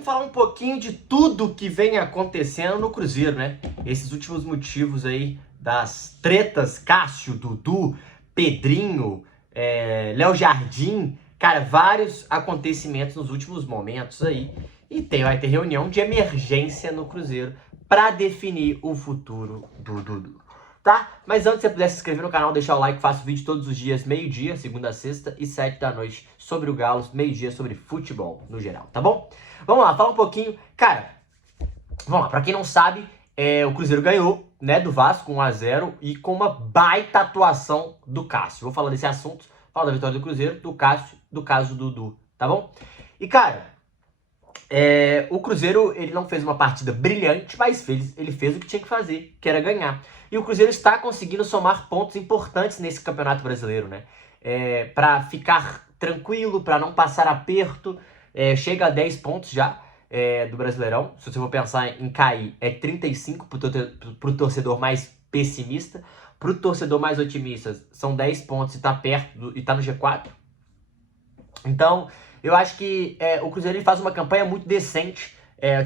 vamos falar um pouquinho de tudo que vem acontecendo no Cruzeiro, né? Esses últimos motivos aí das tretas, Cássio, Dudu, Pedrinho, Léo Jardim, cara, vários acontecimentos nos últimos momentos aí. E vai ter reunião de emergência no Cruzeiro para definir o futuro do Dudu. Tá? Mas antes, se você puder se inscrever no canal, deixar o like, faço vídeo todos os dias, meio-dia, segunda a sexta e 7 da noite sobre o Galo, meio-dia sobre futebol no geral, tá bom? Vamos lá, fala um pouquinho. Cara, vamos lá, pra quem não sabe, o Cruzeiro ganhou, né, do Vasco 1-0 e com uma baita atuação do Cássio. Vou falar desse assunto, falar da vitória do Cruzeiro, do Cássio, do caso do Dudu, tá bom? E cara, o Cruzeiro, ele não fez uma partida brilhante, mas ele fez o que tinha que fazer, que era ganhar. E o Cruzeiro está conseguindo somar pontos importantes nesse Campeonato Brasileiro, né? Para ficar tranquilo, para não passar aperto. Chega a 10 pontos já do Brasileirão. Se você for pensar em cair, é 35 para o torcedor mais pessimista. Para o torcedor mais otimista, são 10 pontos e está perto, e está no G4. Então, eu acho que o Cruzeiro ele faz uma campanha muito decente,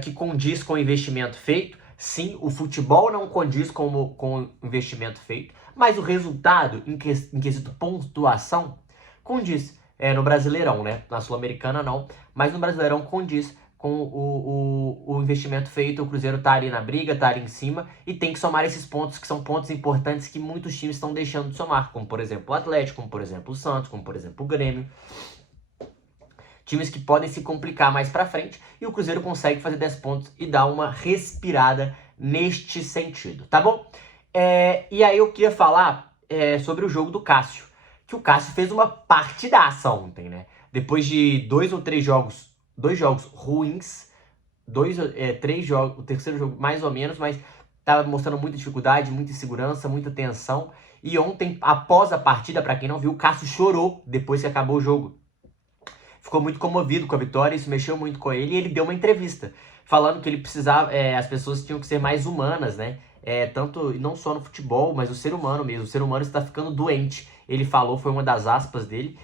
que condiz com o investimento feito. Sim, o futebol não condiz com o investimento feito, mas o resultado, em quesito pontuação, condiz. No Brasileirão, né? Na Sul-Americana não, mas no Brasileirão condiz com o investimento feito. O Cruzeiro tá ali na briga, tá ali em cima e tem que somar esses pontos, que são pontos importantes que muitos times estão deixando de somar, como por exemplo o Atlético, como por exemplo o Santos, como por exemplo o Grêmio. Times que podem se complicar mais pra frente, e o Cruzeiro consegue fazer 10 pontos e dar uma respirada neste sentido, tá bom? E aí eu queria falar sobre o jogo do Cássio, que o Cássio fez uma partidaça ontem, né? Depois de dois jogos ruins, três jogos, o terceiro jogo mais ou menos, mas tava mostrando muita dificuldade, muita insegurança, muita tensão. E ontem, após a partida, pra quem não viu, o Cássio chorou depois que acabou o jogo. Ficou muito comovido com a vitória, isso mexeu muito com ele, e ele deu uma entrevista falando que ele precisava, as pessoas tinham que ser mais humanas, né? Tanto, não só no futebol, mas o ser humano mesmo. O ser humano está ficando doente. Ele falou, foi uma das aspas dele,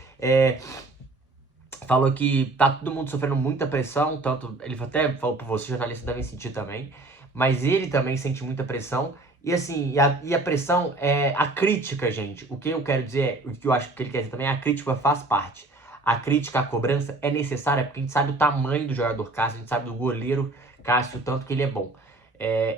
falou que tá todo mundo sofrendo muita pressão, tanto, ele até falou pra você, jornalistas devem sentir também, mas ele também sente muita pressão. E assim, a pressão a crítica, gente. O que eu quero dizer, o que eu acho que ele quer dizer também, a crítica faz parte. A crítica, a cobrança é necessária porque a gente sabe o tamanho do jogador Cássio, a gente sabe do goleiro Cássio, o tanto que ele é bom.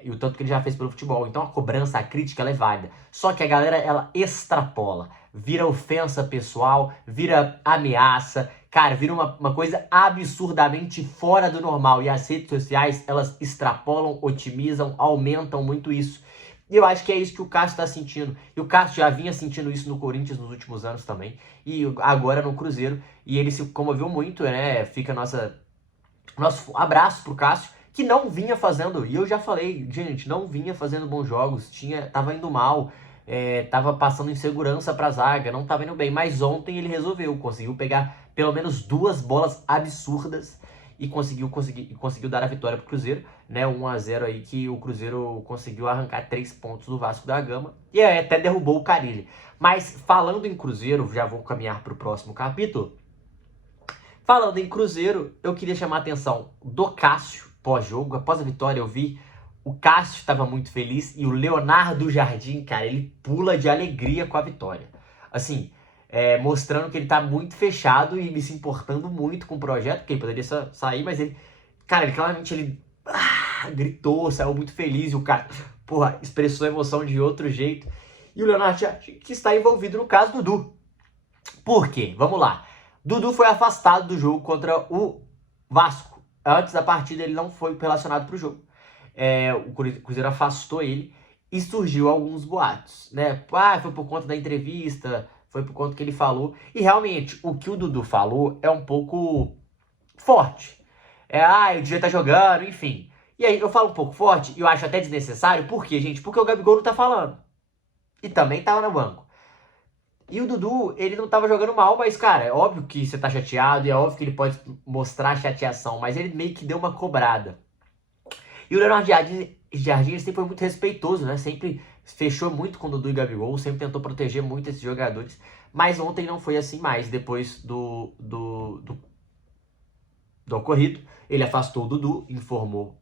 E o tanto que ele já fez pelo futebol. Então a cobrança, a crítica, ela é válida. Só que a galera, ela extrapola. Vira ofensa pessoal, vira ameaça. Cara, vira uma coisa absurdamente fora do normal. E as redes sociais, elas extrapolam, otimizam, aumentam muito isso. E eu acho que é isso que o Cássio está sentindo. E o Cássio já vinha sentindo isso no Corinthians nos últimos anos também. E agora no Cruzeiro. E ele se comoveu muito, né? Fica nosso abraço pro Cássio, que não vinha fazendo. E eu já falei, gente, não vinha fazendo bons jogos. Tava indo mal. Tava passando insegurança pra zaga. Não tava indo bem. Mas ontem ele resolveu. Conseguiu pegar pelo menos 2 bolas absurdas. E conseguiu dar a vitória pro Cruzeiro, né? 1-0 aí, que o Cruzeiro conseguiu arrancar 3 pontos do Vasco da Gama. E até derrubou o Carille. Mas falando em Cruzeiro, já vou caminhar pro próximo capítulo. Falando em Cruzeiro, eu queria chamar a atenção do Cássio pós-jogo. Após a vitória, eu vi o Cássio estava muito feliz e o Leonardo Jardim, cara, ele pula de alegria com a vitória. Assim, mostrando que ele tá muito fechado e se importando muito com o projeto, porque ele poderia sair, mas ele, cara, ele claramente gritou, saiu muito feliz e o cara, porra, expressou a emoção de outro jeito. E o Leonardo Jardim, que está envolvido no caso do Dudu. Por quê? Vamos lá. Dudu foi afastado do jogo contra o Vasco. Antes da partida ele não foi relacionado para o jogo. O Cruzeiro afastou ele e surgiu alguns boatos, né? Foi por conta da entrevista, foi por conta que ele falou. E realmente, o que o Dudu falou é um pouco forte. Eu devia estar jogando, enfim. E aí eu falo um pouco forte e eu acho até desnecessário. Por quê, gente? Porque o Gabigol não tá falando. E também tava no banco. E o Dudu, ele não tava jogando mal, mas, cara, é óbvio que você tá chateado e é óbvio que ele pode mostrar chateação, mas ele meio que deu uma cobrada. E o Leonardo Jardim sempre foi muito respeitoso, né? Sempre fechou muito com o Dudu e Gabigol, sempre tentou proteger muito esses jogadores, mas ontem não foi assim mais, depois do do ocorrido. Ele afastou o Dudu, informou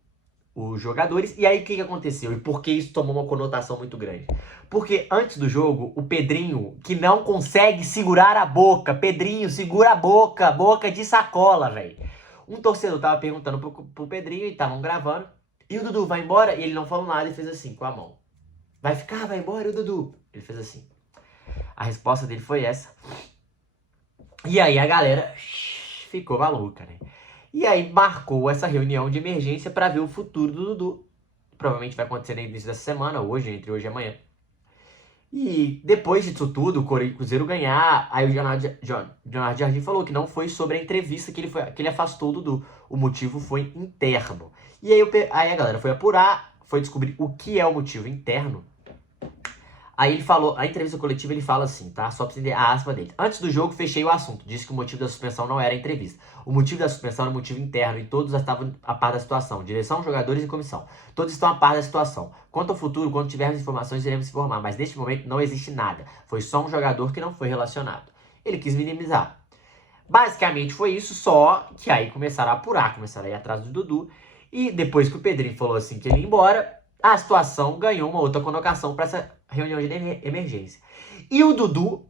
os jogadores. E aí o que aconteceu? E por que isso tomou uma conotação muito grande? Porque antes do jogo, o Pedrinho, que não consegue segurar a boca, Pedrinho, segura a boca, boca de sacola, velho. Um torcedor tava perguntando pro Pedrinho, e estavam gravando, e o Dudu vai embora, e ele não falou nada e fez assim, com a mão. Vai ficar, vai embora, o Dudu. Ele fez assim. A resposta dele foi essa. E aí a galera ficou maluca, né? E aí marcou essa reunião de emergência para ver o futuro do Dudu. Provavelmente vai acontecer no início dessa semana, hoje, entre hoje e amanhã. E depois disso tudo, o Cruzeiro ganhar, aí o Leonardo Jardim falou que não foi sobre a entrevista que ele afastou o Dudu. O motivo foi interno. E aí a galera foi apurar, foi descobrir o que é o motivo interno. Aí ele falou, a entrevista coletiva ele fala assim, tá? Só pra você entender a aspa dele. Antes do jogo, fechei o assunto. Disse que o motivo da suspensão não era a entrevista. O motivo da suspensão era motivo interno e todos estavam a par da situação. Direção, jogadores e comissão. Todos estão a par da situação. Quanto ao futuro, quando tivermos informações, iremos informar. Mas neste momento não existe nada. Foi só um jogador que não foi relacionado. Ele quis minimizar. Basicamente foi isso, só que aí começaram a apurar, começaram a ir atrás do Dudu. E depois que o Pedrinho falou assim que ele ia embora, a situação ganhou uma outra conotação para essa reunião de emergência. E o Dudu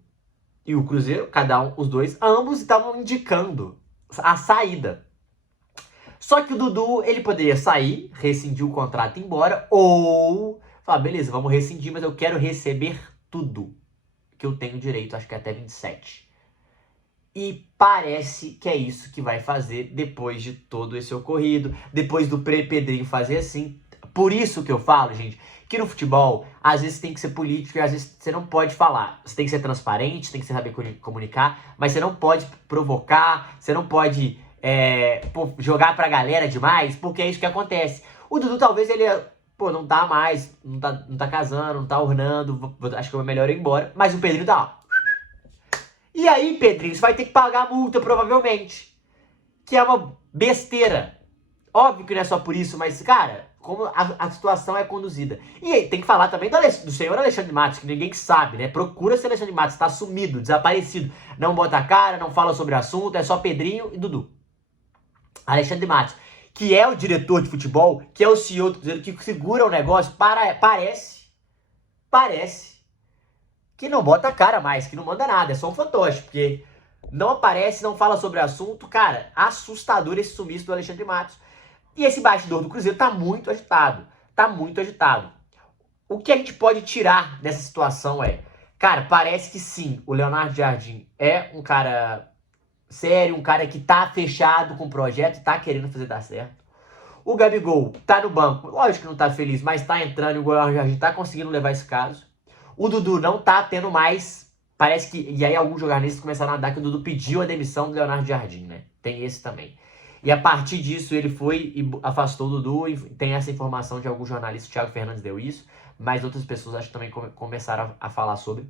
e o Cruzeiro, cada um, os dois, ambos estavam indicando a saída. Só que o Dudu, ele poderia sair, rescindir o contrato e ir embora, ou falar, beleza, vamos rescindir, mas eu quero receber tudo que eu tenho direito, acho que até 27. E parece que é isso que vai fazer depois de todo esse ocorrido, depois do Pedrinho fazer assim. Por isso que eu falo, gente, que no futebol, às vezes tem que ser político e às vezes você não pode falar. Você tem que ser transparente, tem que saber comunicar, mas você não pode provocar, você não pode jogar pra galera demais, porque é isso que acontece. O Dudu talvez ele, não tá mais, não tá casando, não tá ornando, acho que é melhor ir embora, mas o Pedrinho tá, ó. E aí, Pedrinho, você vai ter que pagar a multa, provavelmente. Que é uma besteira. Óbvio que não é só por isso, mas, cara, como a situação é conduzida. E aí, tem que falar também do senhor Alexandre Matos, que ninguém que sabe, né? Procura se Alexandre Matos tá sumido, desaparecido. Não bota a cara, não fala sobre o assunto, é só Pedrinho e Dudu. Alexandre Matos, que é o diretor de futebol, que é o CEO do Cruzeiro, que segura o negócio, parece que não bota a cara mais, que não manda nada, é só um fantoche, porque não aparece, não fala sobre o assunto. Cara, assustador esse sumiço do Alexandre Matos. E esse bastidor do Cruzeiro tá muito agitado, O que a gente pode tirar dessa situação cara, parece que sim, o Leonardo Jardim é um cara sério, um cara que tá fechado com o projeto, tá querendo fazer dar certo. O Gabigol tá no banco, lógico que não tá feliz, mas tá entrando e o Leonardo Jardim tá conseguindo levar esse caso. O Dudu não tá tendo mais, parece que, e aí alguns jornalistas começaram a dar que o Dudu pediu a demissão do Leonardo Jardim, né? Tem esse também. E a partir disso ele foi e afastou o Dudu, e tem essa informação de alguns jornalistas, o Thiago Fernandes deu isso, mas outras pessoas acho que também começaram a falar sobre.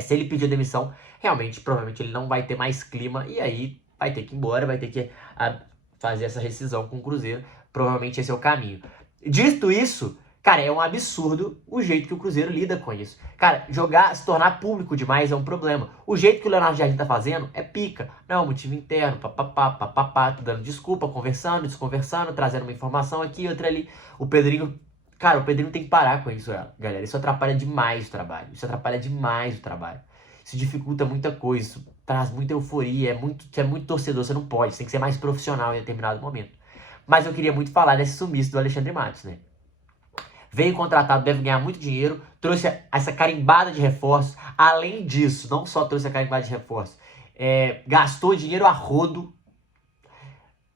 Se ele pedir a demissão, realmente, provavelmente ele não vai ter mais clima, e aí vai ter que ir embora, vai ter que fazer essa rescisão com o Cruzeiro, provavelmente esse é o caminho. Dito isso, cara, é um absurdo o jeito que o Cruzeiro lida com isso. Cara, se tornar público demais é um problema. O jeito que o Leonardo Jardim tá fazendo é pica. Não, motivo interno, papapá, dando desculpa, conversando, desconversando, trazendo uma informação aqui, outra ali. O Pedrinho tem que parar com isso, galera. Isso atrapalha demais o trabalho. Isso dificulta muita coisa, isso traz muita euforia, você é muito torcedor, você não pode, você tem que ser mais profissional em determinado momento. Mas eu queria muito falar desse sumiço do Alexandre Matos, né? Veio contratado, deve ganhar muito dinheiro, trouxe essa carimbada de reforços. Além disso, não só trouxe a carimbada de reforços, gastou dinheiro a rodo,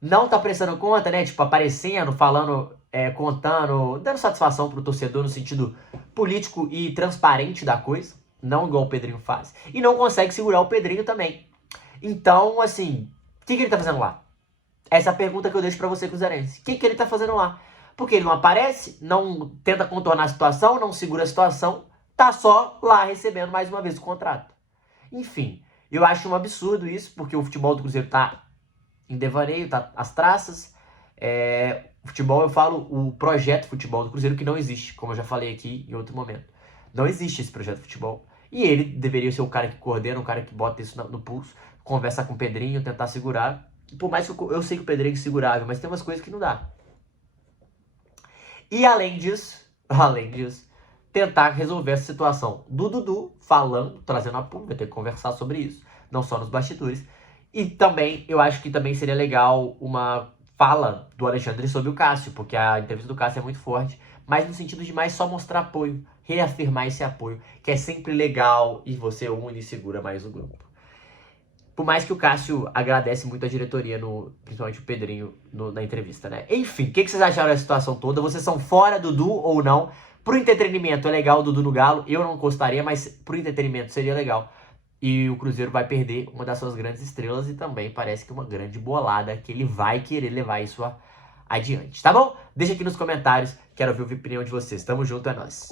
não tá prestando conta, né? Tipo, aparecendo, falando, contando, dando satisfação pro torcedor no sentido político e transparente da coisa, não igual o Pedrinho faz, e não consegue segurar o Pedrinho também. Então, assim, o que ele tá fazendo lá? Essa é a pergunta que eu deixo pra você, cruzeirense. O que ele tá fazendo lá? Porque ele não aparece, não tenta contornar a situação, não segura a situação, tá só lá recebendo mais uma vez o contrato. Enfim, eu acho um absurdo isso, porque o futebol do Cruzeiro tá em devaneio, tá às traças. O futebol, eu falo, o projeto futebol do Cruzeiro que não existe, como eu já falei aqui em outro momento. Não existe esse projeto de futebol. E ele deveria ser o cara que coordena, o cara que bota isso no pulso, conversa com o Pedrinho, tentar segurar. Por mais que eu sei que o Pedrinho é insegurável, mas tem umas coisas que não dá. E além disso, tentar resolver essa situação do Dudu falando, trazendo a público, vai ter que conversar sobre isso, não só nos bastidores. E também, eu acho que também seria legal uma fala do Alexandre sobre o Cássio, porque a entrevista do Cássio é muito forte, mas no sentido de mais só mostrar apoio, reafirmar esse apoio, que é sempre legal e você une e segura mais o grupo. Por mais que o Cássio agradece muito a diretoria, principalmente o Pedrinho, na entrevista, né? Enfim, o que vocês acharam da situação toda? Vocês são fora Dudu ou não? Pro entretenimento é legal o Dudu no Galo, eu não gostaria, mas pro entretenimento seria legal. E o Cruzeiro vai perder uma das suas grandes estrelas e também parece que uma grande bolada que ele vai querer levar isso adiante, tá bom? Deixa aqui nos comentários, quero ouvir a opinião de vocês. Tamo junto, é nóis.